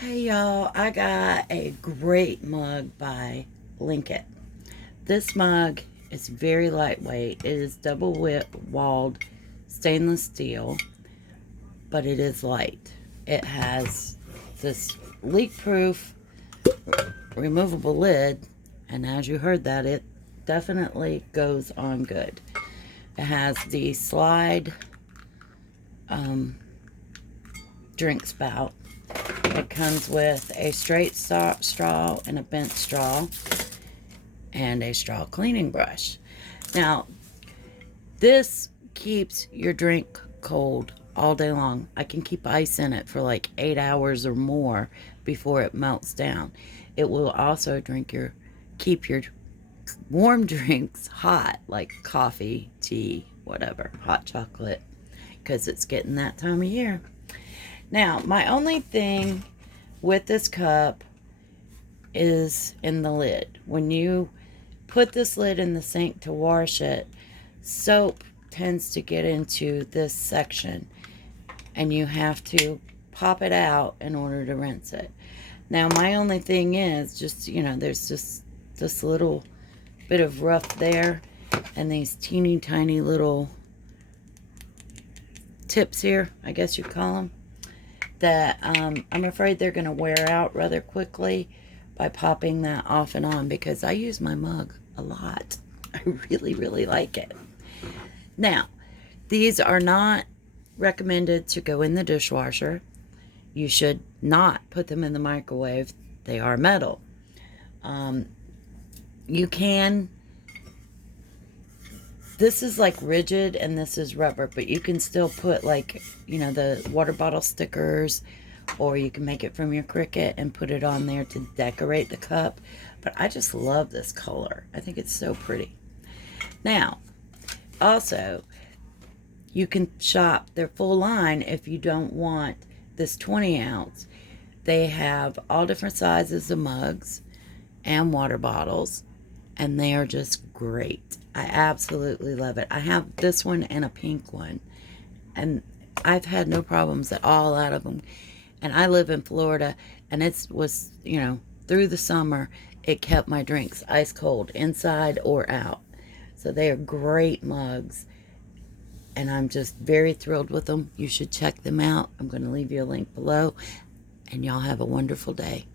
Hey y'all, I got a great mug by LinkIt. This mug is very lightweight. It is double walled stainless steel, but it is light. It has this leak proof removable lid, and as you heard that, it definitely goes on good. It has the slide drink spout. It comes with a straight straw and a bent straw and a straw cleaning brush. Now, this keeps your drink cold all day long. I can keep ice in it for like 8 hours or more before it melts down. It will also keep your warm drinks hot, like coffee, tea, whatever, hot chocolate, because it's getting that time of year. Now, my only thing with this cup is in the lid. When you put this lid in the sink to wash it, soap tends to get into this section, and you have to pop it out in order to rinse it. Now, my only thing is just, there's just this little bit of rough there, and these teeny tiny little tips here, I guess you'd call them, that I'm afraid they're going to wear out rather quickly by popping that off and on, because I use my mug a lot. I really, really like it. Now, these are not recommended to go in the dishwasher. You should not put them in the microwave. They are metal. You can, this is like rigid and this is rubber, but you can still put like, the water bottle stickers, or you can make it from your Cricut and put it on there to decorate the cup. But I just love this color. I think it's so pretty. Now, also, you can shop their full line if you don't want this 20 ounce. They have all different sizes of mugs and water bottles, and they are just great. I absolutely love it. I have this one and a pink one, and I've had no problems at all out of them. And I live in Florida, and it was, through the summer, it kept my drinks ice cold, inside or out. So they are great mugs, and I'm just very thrilled with them. You should check them out. I'm going to leave you a link below, and y'all have a wonderful day.